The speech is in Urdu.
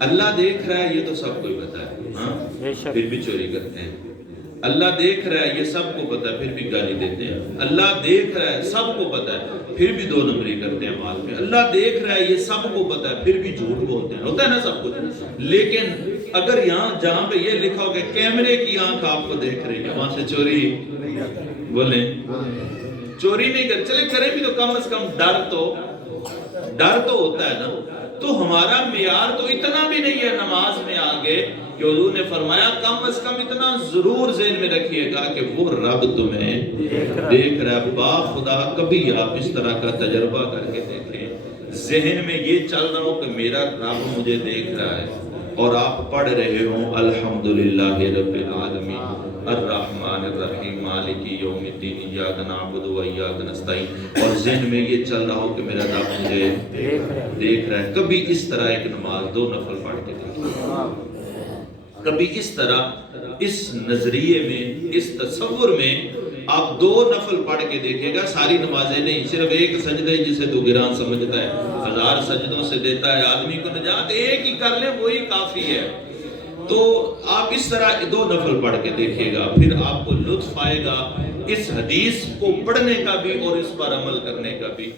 اللہ دیکھ رہا ہے یہ تو سب کو ہی پتا ہے، ہاں پھر بھی چوری کرتے ہیں۔ اللہ دیکھ رہا ہے یہ سب کو پتا ہے پھر بھی گالی دیتے ہیں۔ اللہ دیکھ رہا ہے سب کو پتا ہے پھر بھی 2 نمبری کرتے ہیں مال میں۔ اللہ دیکھ رہا ہے یہ سب کو پتا ہے پھر بھی جھوٹ بولتے ہیں۔ ہوتا ہے نا سب کچھ، لیکن اگر یہاں جہاں پہ یہ لکھا ہو کہ کیمرے کی آنکھ آپ کو دیکھ رہی ہے، وہاں سے چوری بولیں چوری نہیں کر چلے کریں بھی تو کم از کم ڈر تو ہوتا ہے نا۔ تو ہمارا معیار تو اتنا بھی نہیں ہے نماز میں آگے کہ حضور نے فرمایا کم از کم اتنا ضرور ذہن میں رکھیے گا کہ وہ رب تمہیں دیکھ رہا ہے۔ با خدا کبھی آپ اس طرح کا تجربہ کر کے دیکھیں، ذہن میں یہ چل رہا ہو کہ میرا رب مجھے دیکھ رہا ہے، اور آپ پڑھ رہے ہوں الحمدللہ رب العالمین الرحمن الرحیم مالک یوم الدین ایاک نعبد و ایاک نستعین، اور ذہن میں یہ چل رہا ہو کہ میرا رب مجھے دیکھ رہا ہے۔ کبھی اس طرح ایک نماز 2 نفل پڑھ کے دیکھیں، کبھی اس طرح اس نظریے میں اس تصور میں آپ 2 نفل پڑھ کے دیکھے گا۔ ساری نمازیں نہیں، صرف ایک سجدہ جسے تو گران سمجھتا ہے، 1000 سجدوں سے دیتا ہے آدمی کو نجات، ایک ہی کر لے وہی کافی ہے۔ تو آپ اس طرح 2 نفل پڑھ کے دیکھیے گا، پھر آپ کو لطف آئے گا اس حدیث کو پڑھنے کا بھی اور اس پر عمل کرنے کا بھی۔